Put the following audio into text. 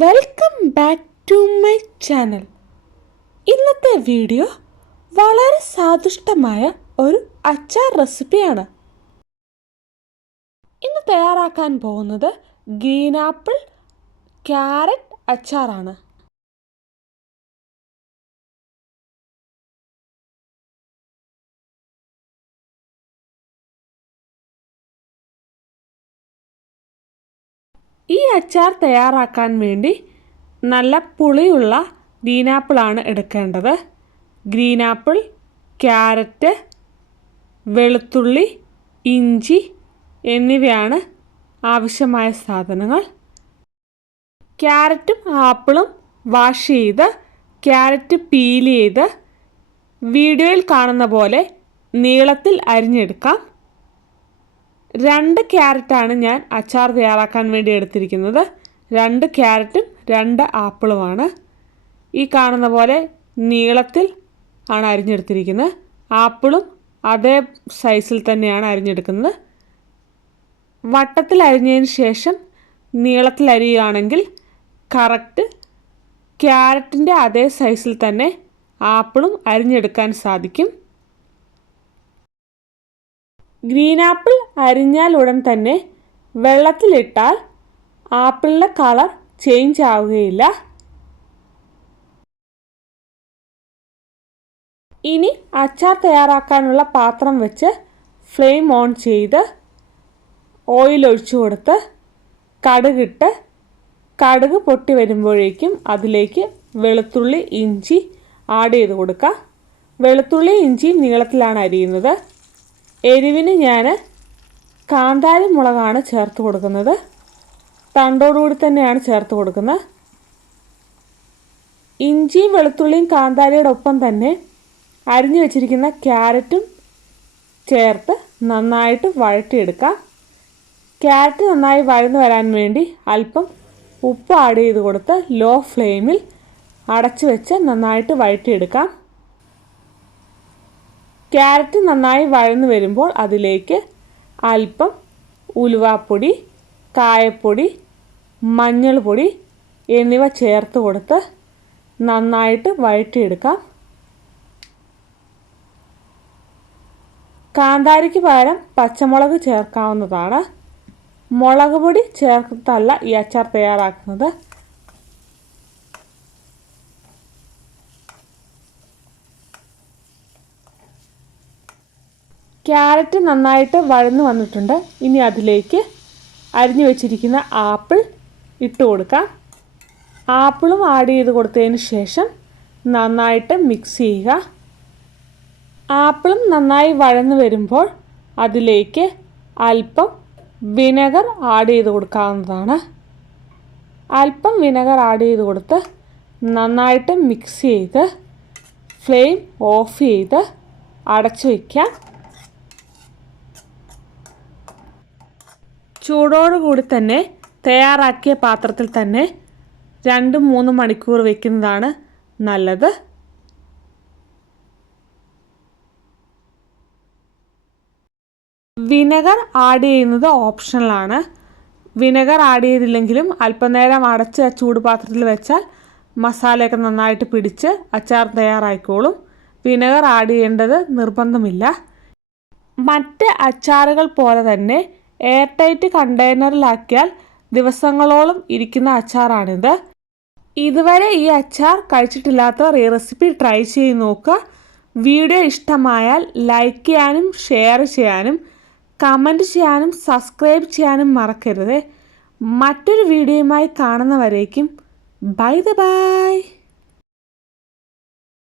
Welcome back to my channel. ഇന്നത്തെ video വളരെ സ്വാദിഷ്ടമായ ഒരു അച്ചാർ റെസിപ്പിയാണ്. ഇന്ന് തയ്യാറാക്കാൻ പോകുന്നത് ഗ്രീൻ ആപ്പിൾ ക്യാരറ്റ് അച്ചാറാണ്. ഈ അച്ചാർ തയ്യാറാക്കാൻ വേണ്ടി നല്ല പുളിയുള്ള ഗ്രീൻ ആപ്പിളാണ് എടുക്കേണ്ടത്. ഗ്രീൻ ആപ്പിൾ, ക്യാരറ്റ്, വെളുത്തുള്ളി, ഇഞ്ചി എന്നിവയാണ് ആവശ്യമായ സാധനങ്ങൾ. ക്യാരറ്റും ആപ്പിളും വാഷ് ചെയ്ത് ക്യാരറ്റ് പീൽ ചെയ്ത് വീഡിയോയിൽ കാണുന്ന പോലെ നീളത്തിൽ അരിഞ്ഞെടുക്കാം. 2 ക്യാരറ്റാണ് ഞാൻ അച്ചാർ തയ്യാറാക്കാൻ വേണ്ടി എടുത്തിരിക്കുന്നത്. 2 ക്യാരറ്റും 2 ആപ്പിളുമാണ്. ഈ കാണുന്ന പോലെ നീളത്തിൽ ആണ് അരിഞ്ഞെടുത്തിരിക്കുന്നത്. ആപ്പിളും അതേ സൈസിൽ തന്നെയാണ് അരിഞ്ഞെടുക്കുന്നത്. വട്ടത്തിൽ അരിഞ്ഞതിന് ശേഷം നീളത്തിൽ അരിയുകയാണെങ്കിൽ കറക്റ്റ് ക്യാരറ്റിൻ്റെ അതേ സൈസിൽ തന്നെ ആപ്പിളും അരിഞ്ഞെടുക്കാൻ സാധിക്കും. ഗ്രീൻ ആപ്പിൾ അരിഞ്ഞാൽ ഉടൻ തന്നെ വെള്ളത്തിലിട്ടാൽ ആപ്പിളിൻ്റെ കളർ ചേഞ്ച് ആവുകയില്ല. ഇനി അച്ചാർ തയ്യാറാക്കാനുള്ള പാത്രം വെച്ച് ഫ്ലെയിം ഓൺ ചെയ്ത് ഓയിൽ ഒഴിച്ചു കൊടുത്ത് കടുകിട്ട് കടുക് പൊട്ടി വരുമ്പോഴേക്കും അതിലേക്ക് വെളുത്തുള്ളി, ഇഞ്ചി ആഡ് ചെയ്ത് കൊടുക്കുക. വെളുത്തുള്ളി ഇഞ്ചി നീളത്തിലാണ് അരിയുന്നത്. എരിവിന് ഞാൻ കാന്താരി മുളകാണ് ചേർത്ത് കൊടുക്കുന്നത്. തണ്ടോടുകൂടി തന്നെയാണ് ചേർത്ത് കൊടുക്കുന്നത്. ഇഞ്ചിയും വെളുത്തുള്ളിയും കാന്താരിയുടെ ഒപ്പം തന്നെ അരിഞ്ഞു വെച്ചിരിക്കുന്ന ക്യാരറ്റും ചേർത്ത് നന്നായിട്ട് വഴറ്റിയെടുക്കാം. ക്യാരറ്റ് നന്നായി വഴന്നു വരാൻ വേണ്ടി അല്പം ഉപ്പ് ആഡ് ചെയ്ത് കൊടുത്ത് ലോ ഫ്ലെയിമിൽ അടച്ചു വെച്ച് നന്നായിട്ട് വഴറ്റിയെടുക്കാം. ക്യാരറ്റ് നന്നായി വഴന്നു വരുമ്പോൾ അതിലേക്ക് അല്പം ഉലുവാപ്പൊടി, കായപ്പൊടി, മഞ്ഞൾപ്പൊടി എന്നിവ ചേർത്ത് കൊടുത്ത് നന്നായിട്ട് വഴറ്റിയെടുക്കാം. കാന്താരിക്ക് പകരം പച്ചമുളക് ചേർക്കാവുന്നതാണ്. മുളക് പൊടി ചേർത്തല്ല ഈ അച്ചാർ തയ്യാറാക്കുന്നത്. ക്യാരറ്റ് നന്നായിട്ട് വഴന്നു വന്നിട്ടുണ്ട്. ഇനി അതിലേക്ക് അരിഞ്ഞു വെച്ചിരിക്കുന്ന ആപ്പിൾ ഇട്ട് കൊടുക്കാം. ആപ്പിളും ആഡ് ചെയ്ത് കൊടുത്തതിന് ശേഷം നന്നായിട്ട് മിക്സ് ചെയ്യുക. ആപ്പിളും നന്നായി വഴന്നു വരുമ്പോൾ അതിലേക്ക് അല്പം വിനെഗർ ആഡ് ചെയ്ത് കൊടുക്കാവുന്നതാണ്. അല്പം വിനെഗർ ആഡ് ചെയ്ത് കൊടുത്ത് നന്നായിട്ട് മിക്സ് ചെയ്ത് ഫ്ലെയിം ഓഫ് ചെയ്ത് അടച്ചു വയ്ക്കാം. ചൂടോടുകൂടി തന്നെ തയ്യാറാക്കിയ പാത്രത്തിൽ തന്നെ 2-3 മണിക്കൂർ വയ്ക്കുന്നതാണ് നല്ലത്. വിനെഗർ ആഡ് ചെയ്യുന്നത് ഓപ്ഷണലാണ്. വിനെഗർ ആഡ് ചെയ്തില്ലെങ്കിലും അല്പനേരം അടച്ച് ചൂട് പാത്രത്തിൽ വെച്ചാൽ മസാലയൊക്കെ നന്നായിട്ട് പിടിച്ച് അച്ചാർ തയ്യാറായിക്കോളും. വിനെഗർ ആഡ് ചെയ്യേണ്ടത് നിർബന്ധമില്ല. മറ്റ് അച്ചാറുകൾ പോലെ തന്നെ എയർ ടൈറ്റ് കണ്ടെയ്നറിലാക്കിയാൽ ദിവസങ്ങളോളം ഇരിക്കുന്ന അച്ചാറാണിത്. ഇതുവരെ ഈ അച്ചാർ കഴിച്ചിട്ടില്ലാത്തവർ ഈ റെസിപ്പി ട്രൈ ചെയ്ത് നോക്കുക. വീഡിയോ ഇഷ്ടമായാൽ ലൈക്ക് ചെയ്യാനും ഷെയർ ചെയ്യാനും കമൻറ്റ് ചെയ്യാനും സബ്സ്ക്രൈബ് ചെയ്യാനും മറക്കരുത്. മറ്റൊരു വീഡിയോയുമായി കാണുന്നവരേക്കും ബൈ.